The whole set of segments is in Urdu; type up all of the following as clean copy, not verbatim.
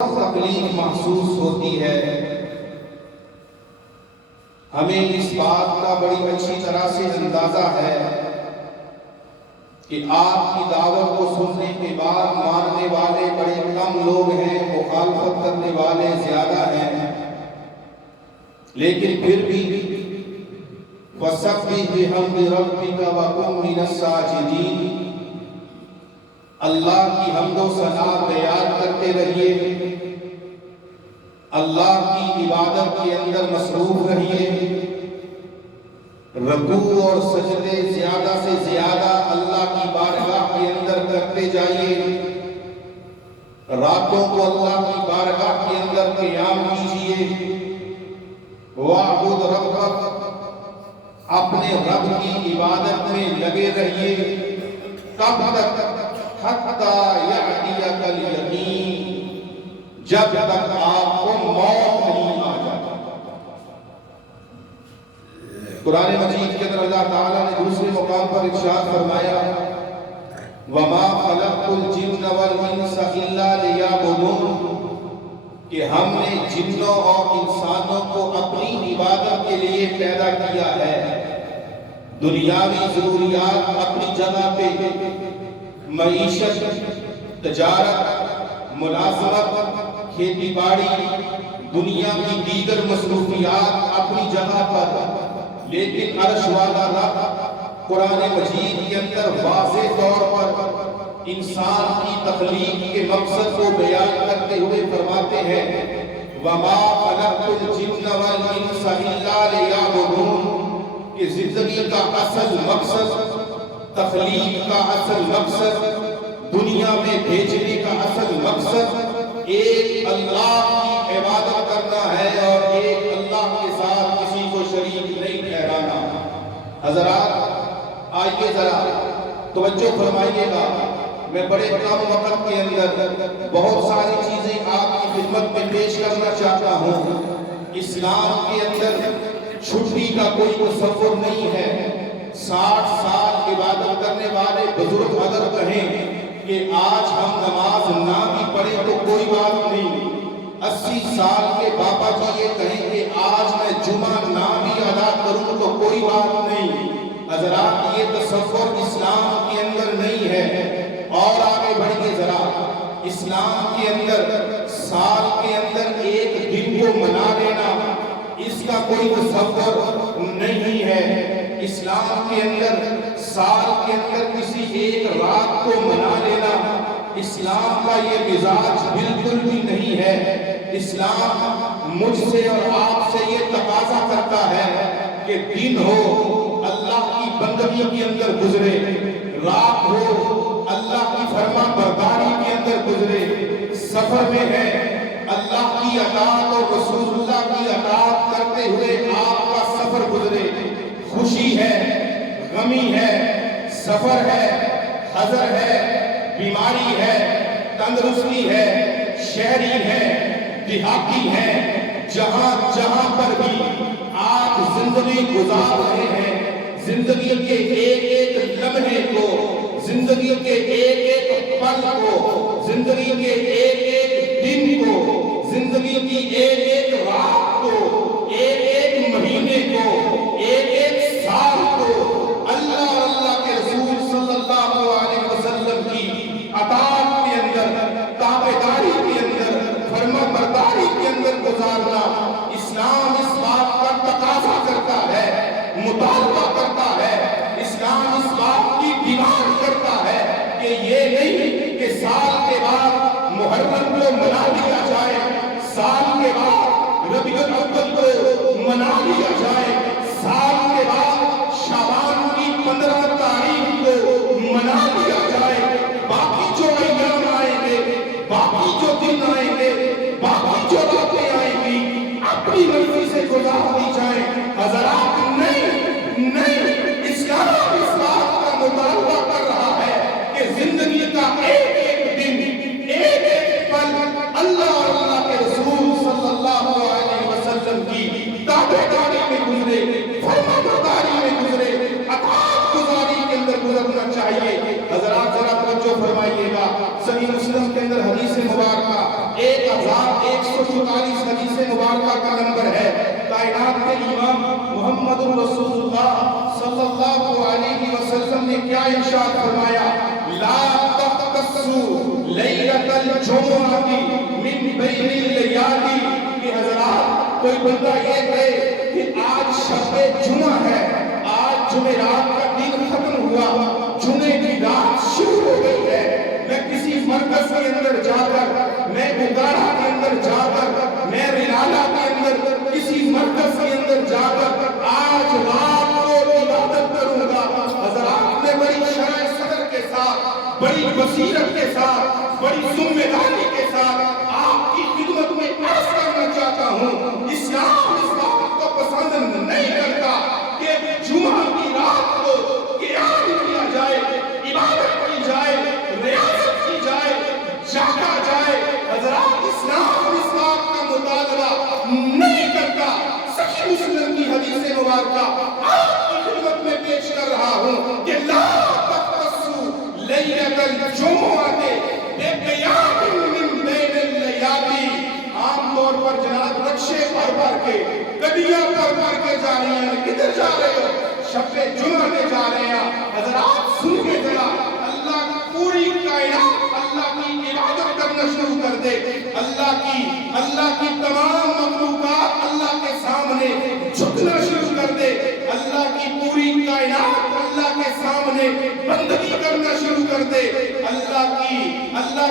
تکلیف محسوس ہوتی ہے، ہمیں اس بات کا بڑی اچھی طرح سے اندازہ ہے کہ آپ کی دعوت کو سننے کے بعد ماننے والے بڑے کم لوگ ہیں، مخالفت کرنے والے زیادہ ہیں، لیکن پھر بھی وَسَبِّحْ بِحَمْدِ رَبِّكَ وَكُن مِّنَ السَّاجِدِينَ، اللہ کی حمد و ثنا بیان کرتے رہیے، اللہ کی عبادت کے اندر مصروف رہیے، رکوع اور سجدے زیادہ سے زیادہ اللہ کی بارگاہ کے اندر کرتے جائیے، راتوں کو اللہ کی بارگاہ کے اندر قیام کیجیے، وَاعْبُدْ رَبَّكَ، اپنے رب کی عبادت میں لگے رہیے، کب تک؟ حَتَّى يَأْتِيَكَ الْيَقِينُ، جب تک آپ کو موت نہیں آ جاتی۔ قرآن مجید کے اندر اللہ تعالیٰ نے دوسرے مقام پر ارشاد فرمایا وَمَا خَلَقْتُ الْجِنَّ وَالْإِنسَ إِلَّا لِيَعْبُدُونِ، کہ ہم نے جنوں اور انسانوں کو اپنی عبادت کے لیے پیدا کیا ہے۔ دنیاوی ضروریات اپنی جگہ پہ، معیشت، تجارت، ملازمت، کھیتی باڑی، دنیا کی دیگر مصروفیات اپنی جگہ پر، لیکن عرش والا رب قرآن مجید کے اندر واضح طور پر انسان کی تخلیق کے مقصد کو بیان کرتے ہوئے فرماتے ہیں وَمَا خَلَقْتُ الْجِنَّ وَالْإِنسَ إِلَّا لِيَعْبُدُونِ، کہ زندگی کا اصل مقصد، تخلیق کا اصل مقصد، دنیا میں بھیجنے کا اصل مقصد ایک اللہ کی عبادت کرنا ہے اور ایک اللہ کے ساتھ کسی کو شریک نہیں ٹھہرانا۔ حضرات آئیے ذرا توجہ فرمائیے گا، میں بڑے کم وقت کے اندر بہت ساری چیزیں آپ کی خدمت میں پیش کرنا چاہتا ہوں۔ اسلام کے اندر چھٹی کا کوئی تصور نہیں ہے۔ 60 سال عبادت کرنے والے بزرگ اگر کہیں کہ آج ہم نماز نہ بھی پڑھیں تو کوئی بات نہیں، 80 سال کے بابا جی یہ کہیں کہ آج میں جمعہ نہ بھی ادا کروں تو کوئی بات نہیں۔ حضرات یہ تصور اسلام کے اندر نہیں ہے۔ اور آگے بڑھیے ذرا، اسلام کے اندر سال کے اندر ایک دن کو منا لینا اس کا کوئی تصور نہیں ہے۔ اسلام کے اندر سال کے اندر کسی ایک رات کو منا لینا اسلام کا یہ مزاج بالکل بھی نہیں ہے۔ اسلام مجھ سے اور آپ سے یہ تقاضا کرتا ہے کہ دن ہو اللہ کی بندگی کے اندر گزرے، رات ہو اللہ کی فرما برداری کے اندر گزرے، سفر میں ہے اللہ کی اطاعت اور رسول اللہ کی اطاعت کرتے ہوئے آپ کا سفر گزرے، خوشی ہے، غمی ہے، سفر ہے، حضر ہے، بیماری ہے، تندرستی ہے، شہری ہے، دیہاتی ہے، جہاں جہاں پر بھی آپ زندگی گزار رہے ہیں، زندگی کے ایک ایک لمحے کو، زندگی کے ایک ایک پل کو، زندگی کے ایک ایک دن کو، زندگی کی ایک ایک رات کو، ایک ایک مہینے کو، ایک ایک سال کو اللہ اور اللہ کے رسول صلی اللہ علیہ وسلم کی اطاعت کے اندر، تابعداری کے اندر، فرما برداری کے اندر گزارنا اسلام اس بات کا تقاضا کرتا ہے، مطالبہ کرتا ہے۔ اسلام اس بات کی ڈیمانڈ کرتا ہے کہ یہ نہیں کہ سال کے بعد محرم کو منا لیا جائے، سال کے بعد ربیع الاول کو منا لیا جائے، سال کے بعد شعبان کی 15 تاریخ کو منا لیا جائے، باقی جو ایام آئیں گے، باقی جو دن آئیں گے، باقی جو راتیں آئیں گی اپنی مرضی سے گزار دی جائیں۔ حضرات نہیں، اسلام اس بات کا مطالبہ کر رہا ہے کہ زندگی کا ایک ایک دن، ایک ایک پل اللہ اور اللہ کے رسول صلی اللہ علیہ وسلم کی تابعداری میں گزرے۔ فرما 244 حدیث مبارکہ کا نمبر ہے۔ کائنات کے امام محمد رسول اللہ صلی اللہ علیہ وسلم نے کیا ارشاد فرمایا؟ لا تختصوا لیلۃ الجمعہ من بین اللیالی، کہ حضرات کوئی بندہ یہ کہے کہ آج شب جمعہ ہے، آج جمعرات کا دن ختم ہوا، جمعے کی رات شروع ہو گئی ہے، میں کسی مرکز کے اندر جا کر، میں اگاڑا کے اندر جا کر، میں رلالا کے اندر کسی مرکز کے اندر جا کر آج رات کو عبادت کروں گا۔ حضرات میں بڑی شرح صدر کے ساتھ، بڑی بصیرت کے ساتھ، بڑی ذمہ داری کے ساتھ آپ کی خدمت میں عرض کرنا چاہتا ہوں، اسلام اس بات کو پسند نہیں کرتا کہ جمعہ کی رات کو قیام کیا جائے، عبادت کی جائے، ریاضت کی جائے، جاگا جائے۔ حضرات اسلام اس بات کا مطالبہ نہیں کرتا۔ صحیح مسلم کی حدیث مبارکہ آپ کی خدمت میں پیش کر رہا ہوں کہ لا تختصوا لیلۃ الجمعہ بقیام من بین اللیالی۔ عام طور پر جناب رکشے بھر کے، گڈیاں بھر کے جا رہی ہیں، کدھر جا رہے ہو؟ شب جمعہ میں جا رہے ہیں۔ حضرات سن کے ذرا، اللہ پوری کائنات اللہ کی عبادت کرنا شروع کر دے، اللہ کی تمام مخلوقات اللہ کے سامنے جھکنا شروع کر دے، اللہ کی پوری کائنات اللہ کے سامنے بندگی کرنا شروع کر دے۔ اللہ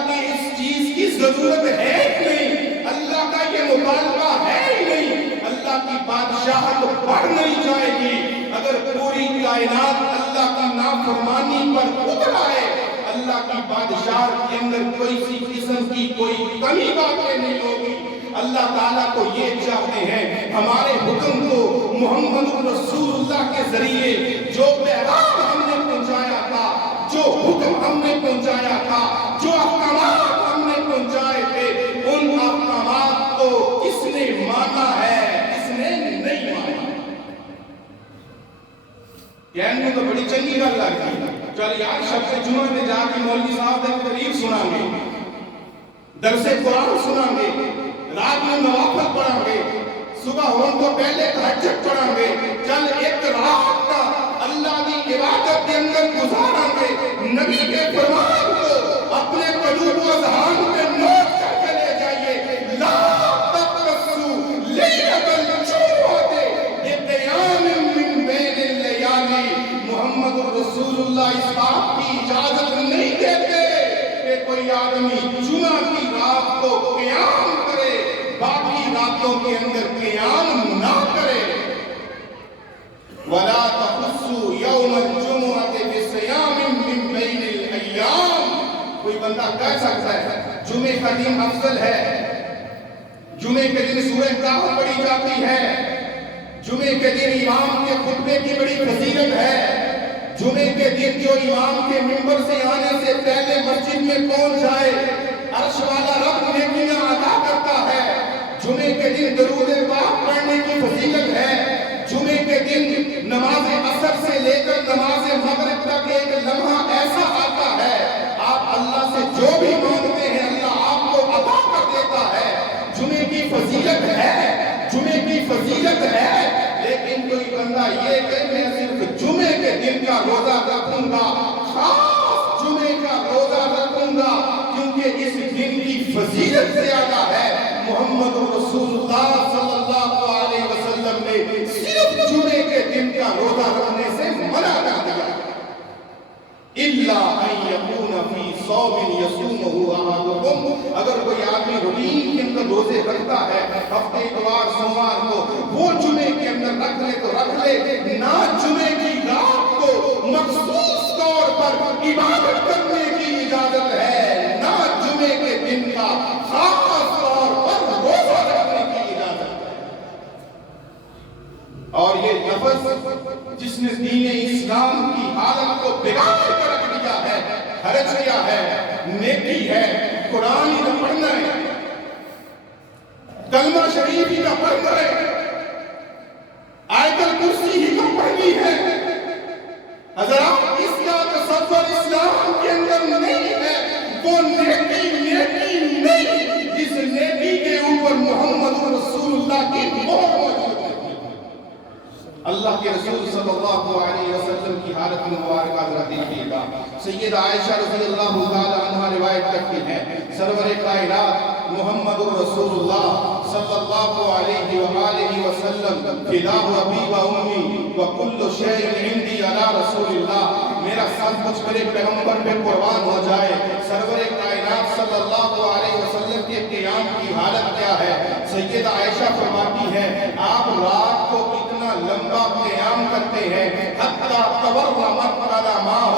کی اس چیز کی ضرورت ہے ہی نہیں، اللہ کا یہ مطالبہ ہے ہی نہیں، اللہ کی بادشاہت بڑھ نہیں جائے گی اگر پوری کائنات اللہ کی نافرمانی پر اتر آئے۔ اللہ کی بادشاہت کے اندر کوئی سی قسم کی کوئی کمی باقی نہیں ہوگی۔ اللہ تعالیٰ کو یہ چاہتے ہیں ہمارے حکم کو محمد رسول اللہ کے ذریعے جو پیغام ہم نے پہنچایا تھا، جو حکم ہم نے پہنچایا تھا، جو احکامات ہم نے پہنچائے تھے، ان احکامات کو کس نے مانا ہے، کس نے نہیں مانا۔ کہنے میں تو بڑی چنگی گل لگتی، چل یار شب جمعہ میں جا کے مولوی صاحب ایک تقریر سنائیں گے، درس قرآن سنائیں گے، رات میں نوافل پڑھیں گے، صبح ہون تو پہلے تہجد پڑھیں گے، چل ایک رات کا اللہ کی عبادت کے اندر گزاریں گے۔ نبی کے فرمان کو اپنے قلوب و اذہان میں نوٹ کر کے لے جائیے۔ لا تختصوا لیلۃ الجمعہ بقیام من بین اللیالی۔ محمد رسول اللہ اس بات کی اجازت نہیں دیتے کہ کوئی آدمی جمعہ کی رات کو قیام کرے، باقی راتوں کے اندر قیام نہ کرے۔ وَلَا تَخُصُّوا يَوْمَ الْجُمُعَةِ بِصِيَامٍ مِّن بَيْنِ الْأَيَّامِ۔ کوئی بندہ کہہ سکتا ہے جمعے کا دن افضل ہے، جمعے کے دن سورہ کہف پڑھی جاتی ہے، جمعے کے دن امام کے خطبے کی بڑی فضیلت ہے، جمعے کے دن جو امام کے منبر سے آنے سے پہلے مسجد میں پہنچ جائے عرش والا رب نیکیاں عطا کرتا ہے، جمعے کے دن درود پاک پڑھنے کی فضیلت ہے، جمعے کے دن نماز عصر سے لے کر نماز مغرب تک ایک لمحہ ایسا آتا ہے آپ اللہ سے جو بھی مانگتے ہیں اللہ آپ کو عطا کر دیتا ہے۔ جمعے کی فضیلت ہے، جمعے کی فضیلت ہے، لیکن کوئی بندہ یہ کہ میں صرف جمعے کے دن کا روزہ رکھوں گا، خاص جمعے کا روزہ رکھوں گا کیونکہ اس دن کی فضیلت زیادہ ہے۔ محمد رسول اللہ صلی اللہ علیہ وسلم نے صرف جمعے کے دن کا روزہ رکھنے سے منع کر دیا۔ إِلَّا أَن يَكُونَ فِي صَوْمٍ يَصُومُهُ أَحَدُكُمْ۔ اگر کوئی آدمی روٹین کے اندر روزے رکھتا ہے، ہفتے اتوار سوموار کو، وہ جمعے کے اندر رکھ لے تو رکھ لے، نہ جمعے کی رات کو مخصوص طور پر عبادت کرنے کی اجازت ہے، نہ جمعے کے دن کا خاص طور پر روزہ رکھنے کی اجازت ہے۔ اور یہ لفظ جس نے دین اسلام کی حالت کو بگاڑ کر رکھ دیا ہے، حرج کیا ہے، نیکی ہے، قرآن ہی کا پڑھنا ہے، کلمہ شریف ہی کا پڑھنا ہے، آیت الکرسی ہی کا پڑھنی ہے۔ حضرات اس کا تصور اسلام کے اندر نہیں ہے، وہ نیکی نہیں، جس نیکی کے اوپر اللہ کی مہر موجود ہے۔ اللہ کے رسول صلی اللہ علیہ وسلم کی حالت مبارکہ ذرا دیکھیے گا۔ سیدہ عائشہ رضی اللہ تعالی عنہا روایت کرتی ہیں، سرور کائنات محمد الرسول اللہ صلی اللہ علیہ وآلہ وسلم فداء ابی و امی و کل شیء عندی علی رسول اللہ، میرا سب کچھ میرے پیغمبر پہ قربان ہو جائے۔ سرور کائنات صلی اللہ علیہ وسلم کے قیام کی حالت کیا ہے؟ سیدہ عائشہ فرماتی ہے آپ رات کو اتنا لمبا قیام کرتے ہیں حتی تورمت قدماہ،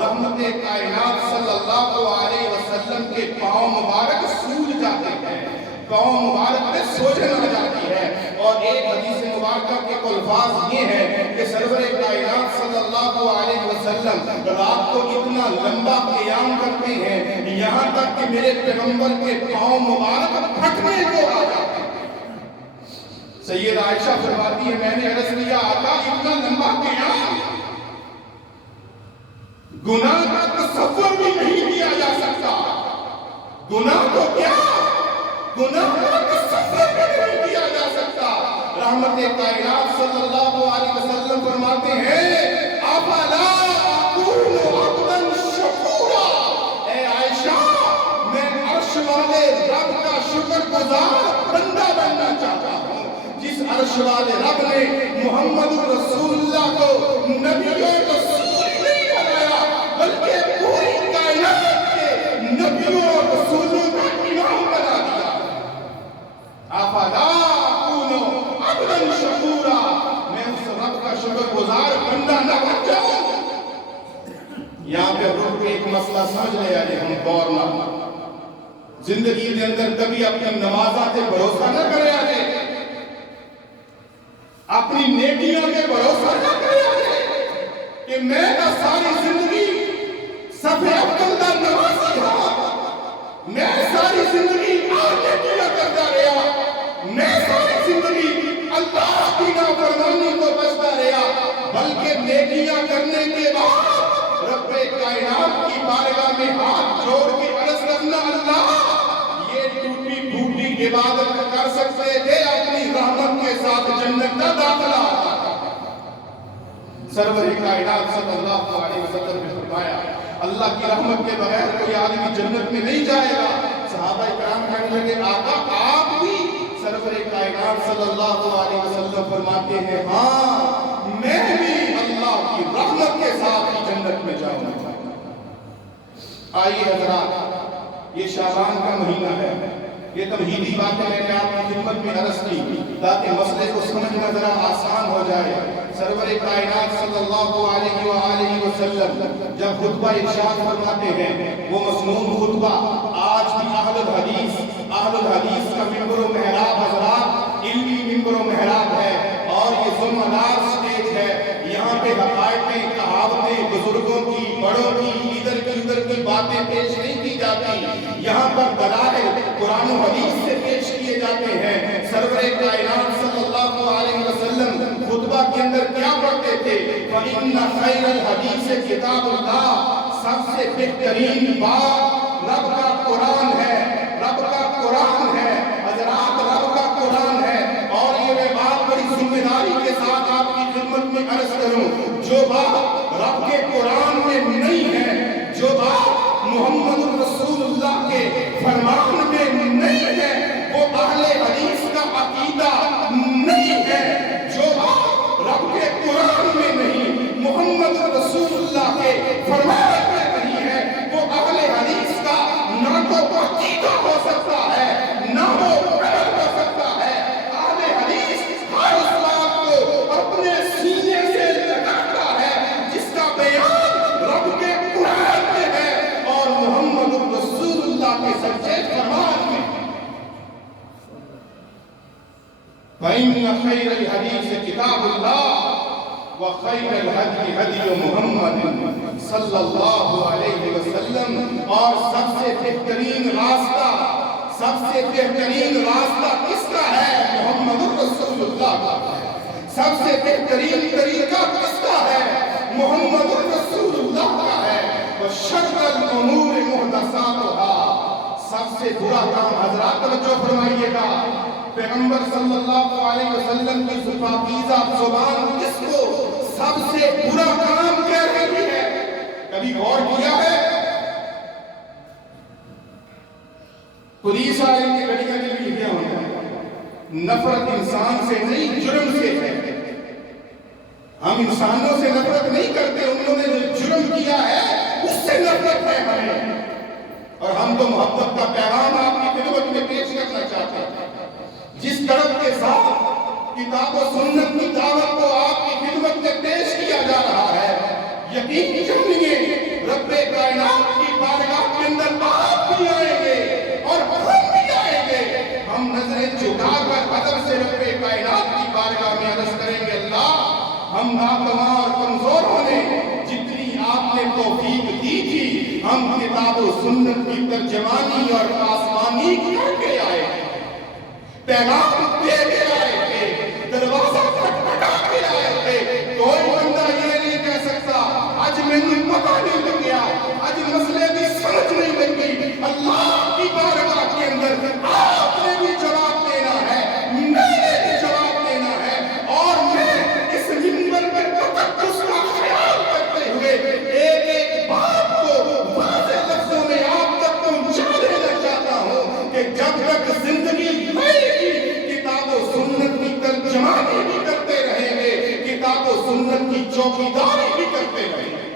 رحمت کائنات صلی اللہ علیہ وسلم کے پاؤں مبارک سوج جاتے ہیں، پاؤں مبارک میں سوجن آ جاتی ہے۔ اور ایک حدیث مبارکہ کے الفاظ یہ ہیں کہ سرور کائنات صلی اللہ علیہ وسلم رات کو اتنا لمبا قیام کرتے ہیں یہاں تک کہ میرے پیغمبر کے پاؤں مبارک پھٹنے کو آ جاتے ہیں۔ سید عائشہ فرماتی ہے میں نے عرض کیا آقا اتنا لمبا قیام گناہ کا تصور بھی نہیں کیا جا سکتا، گناہ تو کیا گناہ کا تصور بھی نہیں کیا جا سکتا۔ رحمت کائنات صلی اللہ علیہ وسلم فرماتے ہیں افلا اکون عبدا شکورا، اے عائشہ میں عرش والے رب کا شکر گزار بندہ بننا چاہتا ہوں، جس عرش والے رب نے محمد رسول اللہ کو نبی اور رسول نہیں بنایا بلکہ پوری کائنات کے نبیوں اور رسولوں کا امام بنا دیا۔ افلا اکون عبدا شکورا، میں اس رب کا شکر گزار بندہ نہ بن جاؤں۔ یہاں پہ رک کے ایک مسئلہ سمجھ لے آجے ہم غور نہ زندگی کے اندر کبھی اپنی نمازات بھروسہ نہ کرے آجے، اپنی نیکیوں کے بھروسہ نہ کرے آجے کہ میں نہ ساری زندگی صفحہ عبداللہ نمازی ہوں، میں ساری زندگی آگے کیا کرتا رہا، میں ساری زندگی اللہ کی نافرمانی کو بچتا رہا، بلکہ نیکیاں کرنے کے بعد رب کائنات کی بارگاہ میں ہاتھ جوڑ کے عرض کرنا اللہ یہ ٹوٹی پھوٹی عبادت کر سکتے تھے اپنی رحمت کے ساتھ جنت کا داخلہ آتا تھا۔ سرور کائنات صلی اللہ علیہ وسلم نے فرمایا اللہ کی رحمت کے بغیر کوئی آدمی جنت میں نہیں جائے گا۔ صحابہ کرام کہنے لگے آقا آپ بھی؟ سرور کائنات صلی اللہ علیہ وسلم فرماتے ہیں ہاں میں بھی اللہ کی رحمت کے ساتھ ہی جنت میں جاؤں گا۔ آئیے حضرات یہ شعبان کا مہینہ ہے، یہ تمہیدی باتیں میں نے آپ کی خدمت میں عرض کی تاکہ مسئلے کو سمجھنا ذرا آسان ہو جائے۔ سرور کائنات صلی اللہ علیہ وآلہ وسلم جب خطبہ ارشاد فرماتے ہیں وہ مسنون خطبہ آج بھی اہل الحدیث کا ممبر و محراب حضرات علمی ممبر و محراب ہے اور یہ ذمدار سٹیج ہے، یہاں پہ حقائقیں کہاوتیں بزرگوں کی بڑوں کی ادھر کی ادھر کی باتیں پیش نہیں کی جاتی، یہاں پر دلائل قرآن و حدیث سے پیش کیے جاتے ہیں۔ سرور کائنات صلی اللہ علیہ وسلم خطبہ کے اندر کیا پڑھتے تھے؟ فَإِنَّ خَيْرَ الْحَدِيثِ کتاب اللہ، سب سے بہترین بات رب کا قرآن ہے، رب کا قرآن ہے حضرات، رب کا قرآن ہے۔ اور یہ میں بات بڑی ذمہ داری کے ساتھ آپ کی خدمت میں عرض کروں، جو بات رب کے قرآن میں نہیں ہے، جو بات محمد رسول اللہ کے فرمان میں نہیں ہے، وہ اہل حدیث کا عقیدہ نہیں ہے۔ جو بات رب کے قرآن میں نہیں، محمد رسول اللہ کے فرمان میں نہیں ہے، وہ اہل حدیث کا نہ تو عقیدہ ہو سکتا ہے نہ وہ عمل ہو سکتا ہے۔ اہل حدیث ہر اس بات کو اپنے سینے سے لگاتا ہے جس کا بیان رب کے قرآن میں ہے اور محمد رسول اللہ کے سچے فرمان میں۔ فَإِنَّ خَيْرَ الْحَدِيثِ كِتَابُ اللَّهِ وَخَيْرَ الْهَدْيِ هَدْيُ مُحَمَّدٍ صلی اللہ علیہ وسلم، اور سب سے بہترین راستہ کس کا ہے؟ محمد رسول اللہ کا ہے۔ سب سے بہترین طریقہ کس کا ہے؟ محمد رسول اللہ کا ہے۔ وَشَرَّ الْأُمُورِ مُحْدَثَاتُهَا، سب سے برا کام حضرات توجہ فرمائیے گا، پیغمبر صلی اللہ علیہ وسلم کی پاکیزہ زبان کس کو سب سے برا کام کہہ رہی ہے؟ کبھی غور کیا ہے؟ پولیس والے کی گاڑی کا دل کیا ہوتا ہے؟ نفرت انسان سے نہیں، جرم سے ہے۔ ہم انسانوں سے نفرت نہیں کرتے، انہوں نے جو جرم کیا ہے اس سے نفرت ہے ہمیں، اور ہم تو محبت کا پیغام آپ کی خدمت میں پیش کرنا چاہتے ہیں۔ جس طرف کے ساتھ کتاب و سنت کی دعوت کو آپ کی خدمت میں پیش کیا جا رہا ہے، یقین جانیے رب کائنات کی بارگاہ کے اندر آپ بھی آئیں گے اور ہم بھی آئیں گے۔ ہم نظریں جھکا کر ادب سے رب کائنات کی بارگاہ میں عرض کریں گے، اللہ ہم ناتواں اور کمزور ہونے، جتنی آپ نے توفیق دی تھی ہم کتاب و سنت کی ترجمانی اور پاسبانی کر کے آئے، پیغام دے کے آئے تھے، دروازہ کھٹکھٹا کے آئے تھے۔ کوئی بندہ یہ نہیں کہہ سکتا آج مینوں پتہ نہیں لگ گیا، آج مسئلے کی سمجھ نہیں لگی۔ اللہ کی بارگاہ کے اندر آپ نے بھی جواب دینا ہے، میں نے بھی جواب دینا ہے، اور میں اس منبر پر تقدس کا خیال کرتے ہوئے ایک ایک بات کو واضح لفظوں میں آپ تک پہنچا دینا چاہتا ہوں کہ جب تک زندگی رہے گی کتاب و سنت کی ترجمانی بھی کرتے رہیں گے، کتاب و سنت کی چوکیداری بھی کرتے رہیں گے۔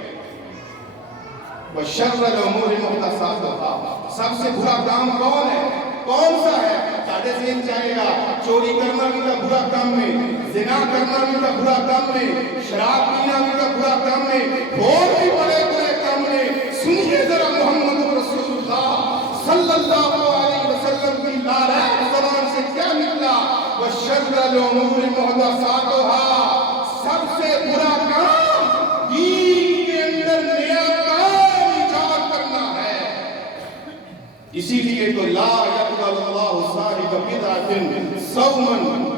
وَشَرَّ الْأُمُورِ مُحْدَثَاتُهَا، سب سے برا کام کون ہے؟ کون سا ہے؟ ساڑھے ذہن چاہے گا چوری کرنا بھی کا برا کام ہے، زنا کرنا بھی کا برا کام ہے، شراب پینا بھی کا برا کام ہے، اور بھی بڑے برے کام ہے۔ سنیے ذرا محمد رسول اللہ صلی اللہ علیہ وسلم کی نارائن زبان سے کیا نکلا؟ وَشَرَّ الْأُمُورِ مُحْدَثَاتُهَا، سب سے برا کام دین کے اندر نیا کام ایجاد کرنا ہے۔ اسی لیے تو لا يقبل اللہ صاحب بدعۃ صوما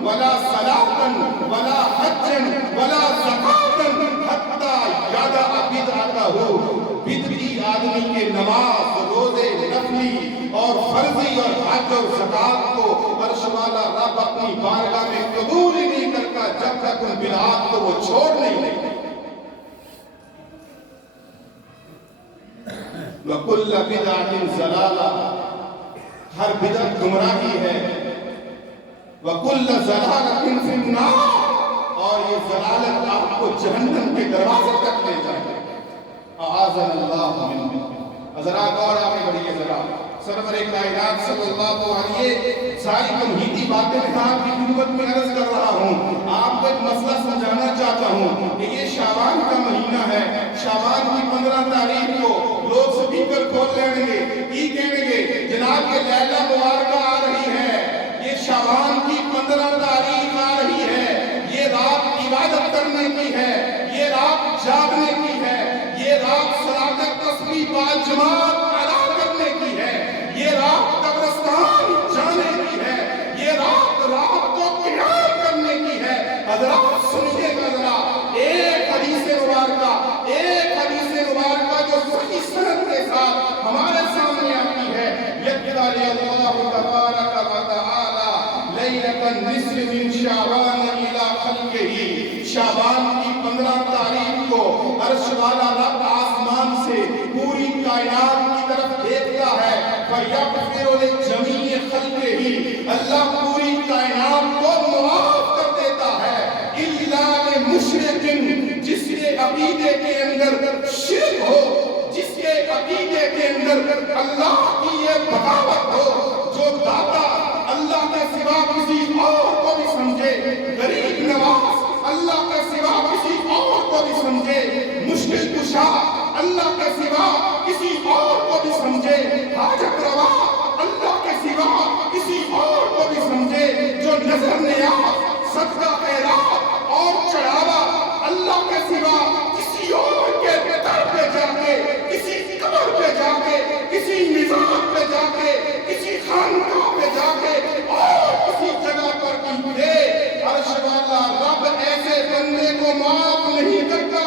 ولا صلاۃ ولا حجا ولا زکاۃ حتی یدع بدعتہ، بدعتی آدمی کے نماز، روزے، نفلی اور فرضی اور حج اور زکات کو عرش والا رب اپنی بارگاہ میں قبول ہی نہیں کرتا جب تک ان بدعات کو وہ چھوڑ نہیں دیتے۔ وَكُلَّ بِدْعَةٍ ضَلَالَةٍ، ہر بدعت گمراہی ہے۔ وَكُلَّ ضَلَالَةٍ فِي النَّارِ، اور یہ ضلالت آپ کو جہنم کے دروازے تک لے جائے۔ اعاذنا اللہ منہ۔ حضرات اور آگے بڑھیے ذرا، سرور کائنات صلی اللہ علیہ، ساری تمہیدی باتیں میں آپ کی خدمت میں عرض کر رہا ہوں۔ آپ کو ایک مسئلہ سمجھانا چاہتا ہوں کہ یہ شعبان کا مہینہ ہے، شعبان کی 15 تاریخ کو لوگ سپیکر کھول لیں گے، یہ کہیں گے جناب یہ لیلہ مبارکہ آ رہی ہے، یہ شعبان کی 15 تاریخ آ رہی ہے، یہ رات عبادت کرنے کی ہے، یہ رات جاگنے کی ہے، یہ رات صلاۃ تسبیح باجماعت ادا کرنے کی ہے، یہ رات قبرستان جانے کی ہے، یہ رات کو قیام کرنے کی ہے۔ حضرات سنیے گا ذرا، ایک حدیث مبارکہ جو صحیح سند کے ساتھ ہمارے سامنے آتی ہے، یقین اللہ تبارک و تعالی لیلۃ النصف من شعبان الی خلقہ، شعبان کی 15 تاریخ کو عرش والا رب آسمان سے پوری کائنات کی طرف دیکھتا ہے، فَيَغْفِرُ لِجَمِيعِ خَلْقِهِ، اللہ پوری کائنات کو معاف کر دیتا ہے، إِلَّا لِمُشْرِكٍ، جس کے عقیدے کے اندر شرک ہو، جس کے عقیدے کے اندر اللہ کی یہ بغاوت ہو، جو داتا اللہ کے سوا کسی اور کو بھی سمجھے، غریب نواز اللہ کے سوا کسی اور کو بھی سمجھے، مشکل کشا اللہ کے سوا کسی اور کو بھی سمجھے، حاجت روا اللہ کے سوا کسی اور کو بھی سمجھے، جو نظر نیاز، صدقہ خیرات اور چڑھاوا اللہ کے سوا کسی اور کے در پہ جا کے، کسی قبر پہ جا کے، کسی مزار پہ جا کے، کسی خانقاہ پہ جا کے اور کسی جگہ پر کی دے، عرش والا رب ایسے بندے کو معاف نہیں کرتا۔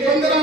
15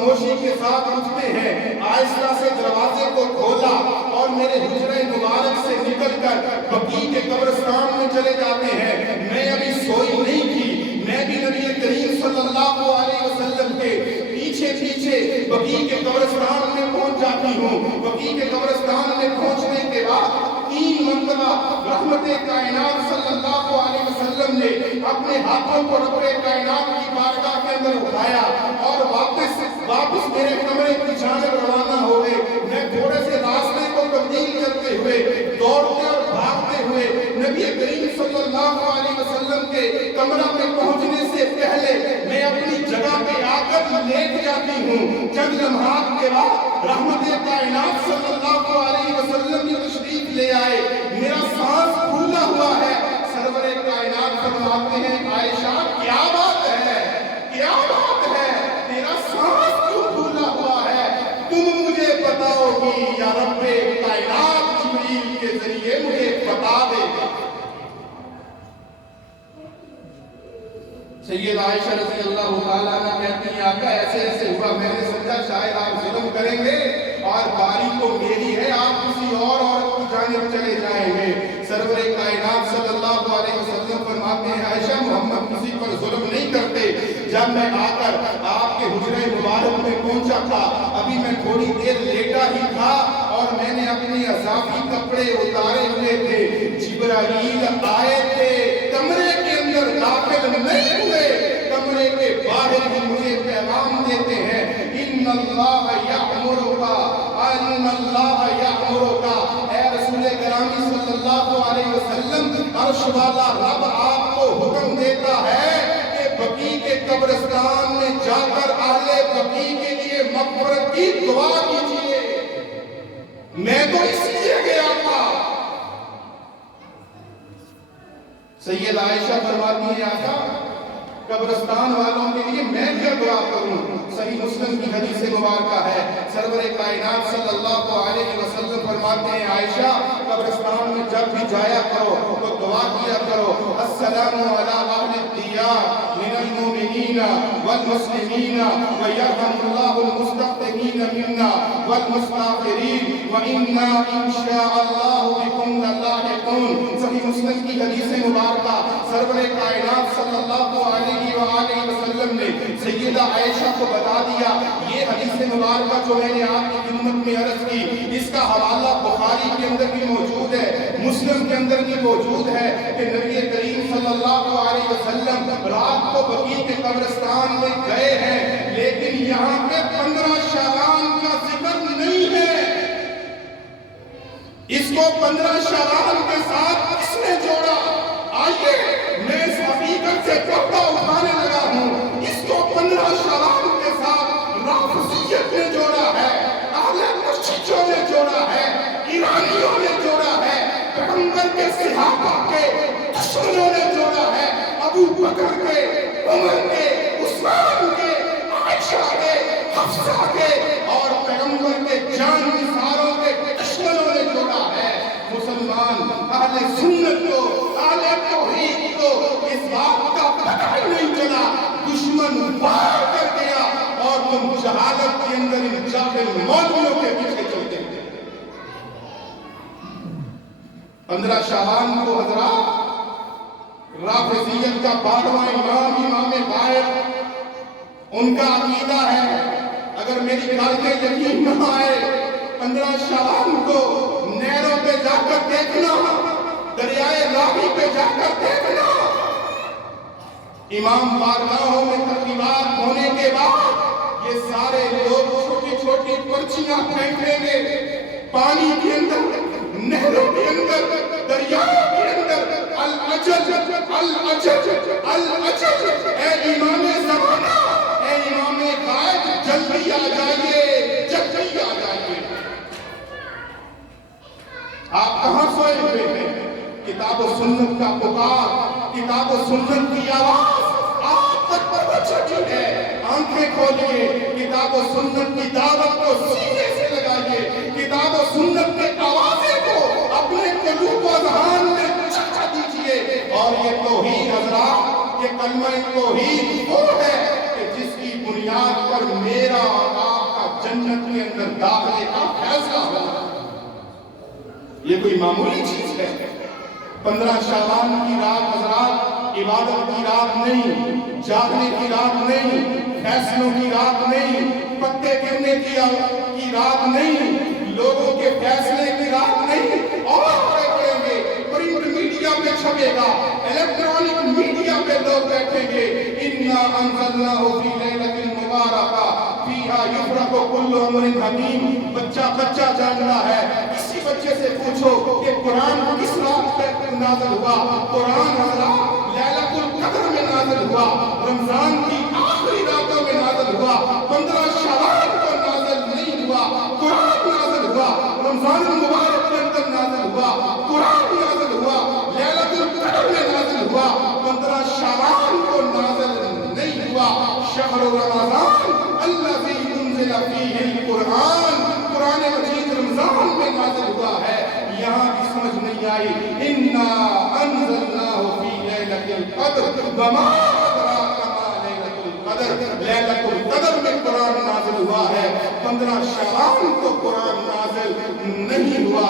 خاموشی کے ساتھ اٹھتے ہیں. آہستہ سے دروازے کو کھولا اور میرے حجرہ مبارک سے نکل کر بقیع کے قبرستان میں چلے جاتے ہیں. میں ابھی سوئی نہیں تھی، میں بھی نبی کریم صلی اللہ علیہ وسلم کے پیچھے پیچھے بقیع کے قبرستان میں پہنچ جاتی ہوں. بقیع کے قبرستان میں پہنچنے کے بعد 3 مرتبہ رحمت کائنات صلی اللہ علیہ وسلم نے اپنے ہاتھوں کو رب کائنات کی بارگاہ کے اندر اٹھایا اور واپس میرے کمرے کی جانب روانہ ہو گئے. میں تھوڑے سے راستے کو تبدیل کرتے ہوئے، دوڑتے اور بھاگتے ہوئے نبی کریم صلی اللہ علیہ وسلم کے کمرہ میں پہنچنے سے پہلے میں اپنی جگہ پہ آ کر لیٹ جاتی ہوں. چند لمحات کے بعد رحمت کائنات صلی اللہ علیہ وسلم کی تشریف لے آئے. میرا سانس پھولا ہوا ہے. سرور کائنات فرماتے ہیں عائشہ کیا بات ہے، کیا بات ہے، تیرا سانس کیوں پھولا ہوا ہے؟ تم مجھے بتاؤ گی یا رب کائنات جبریل کے ذریعے مجھے بتا دے. سید عائشہ رضی اللہ تعالیٰ عنہ کہتی ہیں آقا ایسے ایسے ہوا، میں نے سمجھا شاید آپ ظلم کریں گے اور باری تو میری ہے، آپ کسی اور عورت کی جانب چلے جائیں گے. سرور کائنات صلی اللہ علیہ وسلم فرماتے ہیں عائشہ محمد کسی پر ظلم نہیں کرتے. جب میں آ کر آپ کے حجرہ مبارک میں پہنچا تھا، ابھی میں تھوڑی دیر لیٹا ہی تھا اور میں نے اپنے اضافی کپڑے اتارے ہوئے تھے. جبرائیل آئے تھے، کمرے کے اندر داخل نہیں ہوئے، کمرے کے باہر بھی مجھے پیغام دیتے ہیں ان اللہ یأمرک، ان اللہ یأمرک. اے رسول گرامی صلی اللہ علیہ وسلم، عرش والا رب آپ کو حکم دیتا ہے کہ بقیع کے قبرستان میں جا کر اہل بقیع کے لیے مغفرت کی دعا کیجیے. میں تو اس لیے گیا تھا. سید عائشہ فرماتی ہیں آقا قبرستان والوں کے لیے میں کیا دعا کروں؟ صحیح مسلم کی حدیث مبارکہ ہے. سرور کائنات صلی اللہ علیہ وسلم فرماتے ہیں عائشہ قبرستان میں جب بھی جایا کرو تو دعا کیا کرو السلام علی اہل الدیار من المؤمنین والمسلمین ویرحم اللہ المستقدمین منا والمستغفرین وإنا انشاء اللہ بکم للاحقون. صحیح مسلم کی حدیث مبارکہ سرور کائنات صلی اللہ علیہ وآلہ وسلم نے سیدہ عائشہ کو بتا دیا. یہ حدیث مبارکہ جو میں نے آپ کی خدمت میں عرض کی، اس کا حوالہ بخاری کے اندر بھی موجود ہے، مسلم کے اندر بھی موجود ہے کہ نبی کریم صلی اللہ علیہ وسلم رات کو بقیع کے قبرستان میں گئے ہیں، لیکن یہاں پہ 15 شعبان کا ذکر نہیں ہے. اس کو 15 شعبان کے ساتھ کس نے جوڑا؟ آئیے میں اس حقیقت سے پردہ اٹھانے لگا ہوں. اس کو 15 شعبان کے ساتھ رافضیت نے جوڑا ہے، اہل تشیعوں نے جوڑا ہے، ایرانیوں نے جوڑا ہے، پیغمبر کے صحابہ کے دشمنوں نے جوڑا ہے، ابو بکر کے، عمر کے، عثمان کے، عائشہ کے، حفصہ کے اور پیغمبر کے جان نثاروں کے دشمنوں نے جوڑا ہے. مسلمان اہل سنت کو، اہل توحید کو اس بات کا پتہ ہی نہیں چلا، دشمن باہر کر گیا اور تم جہالت کے اندر ان جاہل مولویوں کے پیچھے چلتے ہیں. 15 شعبان کو حضرات رافضیت کا 12واں امام، امام باقر، ان کا عقیدہ ہے اگر میری بات کے یقین نہ آئے 15 شعبان کو نہروں پہ جا کر دیکھنا، دریائے راوی پہ جا کر دیکھنا. امام بارگاہوں میں تقریبات ہونے کے بعد یہ سارے لوگ چھوٹی چھوٹی پرچیاں پھینکیں گے پانی کے اندر، نہروں کے اندر، دریاؤں کے اندر. العجل العجل العجل، اے امام زمانہ، اے امام غائب، جلدی آ جائیے، جلدی آ جائیے. آپ کہاں سوئے ہوئے ہیں؟ کتاب و سنت کا پکار، کتاب و سنت کی آواز آپ تک پہنچ چکی ہے. آنکھیں کھولیے، کتاب و سنت کی دعوت کو سینے سے لگائیے، کتاب و سنت کے آوازے کو اپنے قلوب و اذہان میں چکا دیجئے. اور یہ توحید حضرات، یہ کلمہ توحید وہ ہے کہ جس کی بنیاد پر میرا جنت کے اندر داخلے کا فیصلہ ہونا۔ یہ کوئی معمولی چیز ہے؟ 15 شعبان کی رات حضرات عبادت کی رات نہیں، جاگنے کی رات نہیں، فیصلوں کی رات نہیں، پتے گرنے کی رات نہیں، لوگوں کے فیصلے کی رات نہیں، اور پڑھیں گے، پرنٹ میڈیا پہ چھپے گا، الیکٹرانک میڈیا پہ لوگ بیٹھیں گے، اِنَّا أَنزَلْنَاهُ فِي لَيْلَةٍ مُبَارَكَةٍ فِيهَا يُفْرَقُ كُلُّ أَمْرٍ حَكِيمٍ۔ بچہ جانتا ہے، کسی بچے سے پوچھو کہ قرآن کس رات پہ نازل ہوا؟ قرآن حضرات لیلۃ القدر میں نازل ہوا، رمضان کی آخری راتوں میں نازل ہوا، 15 شعبان کو نازل نہیں ہوا، قرآن نازل ہوا، رمضان المبارک کے اندر نازل ہوا، قرآن نازل ہوا، لیلۃ القدر میں نازل ہوا، 15 شعبان کو نازل نہیں ہوا۔ شہر رمضان الذی انزل فیہ القرآن، قرآن مجید رمضان میں نازل ہوا ہے۔ یہاں بھی سمجھ نہیں آئی، اِنَّا أَنزَلْنَاهُ فِي لَيْلَةِ الْقَدْرِ وَمَا أَدْرَاكَ مَا لَيْلَةُ الْقَدْرِ۔ لیلۃ القدر میں قرآن نازل ہوا ہے، 15 شعبان کو قرآن نازل نہیں ہوا۔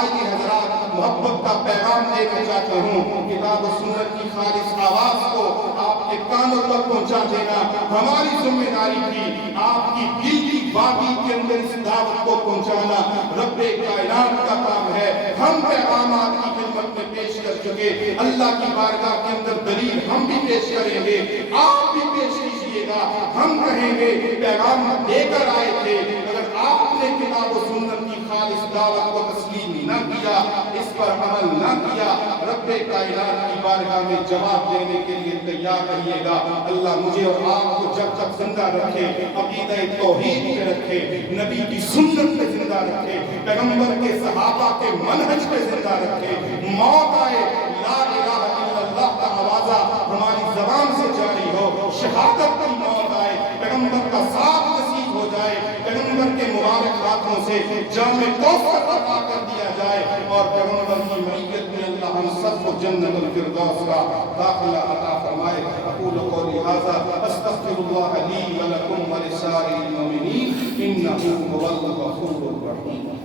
آئیے حضرات محبت کا پیغام دینا چاہتا ہوں، کتاب و سنت کی خالص آواز کو آپ کے کانوں تک پہنچا دینا ہماری ذمہ داری تھی، آپ کی دل کی باغی کے اندر اس دعوت کو پہنچانا رب کائنات کا کام ہے۔ ہم پیغام آپ کی خدمت میں پیش کر چکے، اللہ کی بارگاہ کے اندر دلیل ہم بھی پیش کریں گے، آپ بھی پیش کیجیے گا۔ ہم کہیں گے پیغام دے کر آئے تھے، اگر آپ نے کتاب و سنت کی خالص دعوت کو تسلیم نہ کیا، اس پر عمل نہ کیا، رب کائنات کی بارگاہ میں جواب دینے کے لیے تیار رہیے گا۔ اللہ مجھے اور آپ کو جب تک زندہ رکھے، عقیدہ توحید پہ رکھے، نبی کی سنت پہ زندہ رکھے، پیغمبر کے صحابہ کے منہج پہ زندہ رکھے، موت آئے لا الہ الا اللہ کا آوازہ ہماری زبان سے جاری ہو، شہادت کی موت آئے، پیغمبر کا ساتھ نصیب ہو جائے، پیغمبر کے مبارک ہاتھوں سے جام کوثر عطا کر دیا جائے، اور پیغمبر کی معیت میں اللہ ہم سب کو جنت الفردوس کا داخلہ عطا فرمائے۔ اقول قولی ھذا استغفر اللہ لی ولکم ولسائر المؤمنین انہ هو الغفور الرحیم۔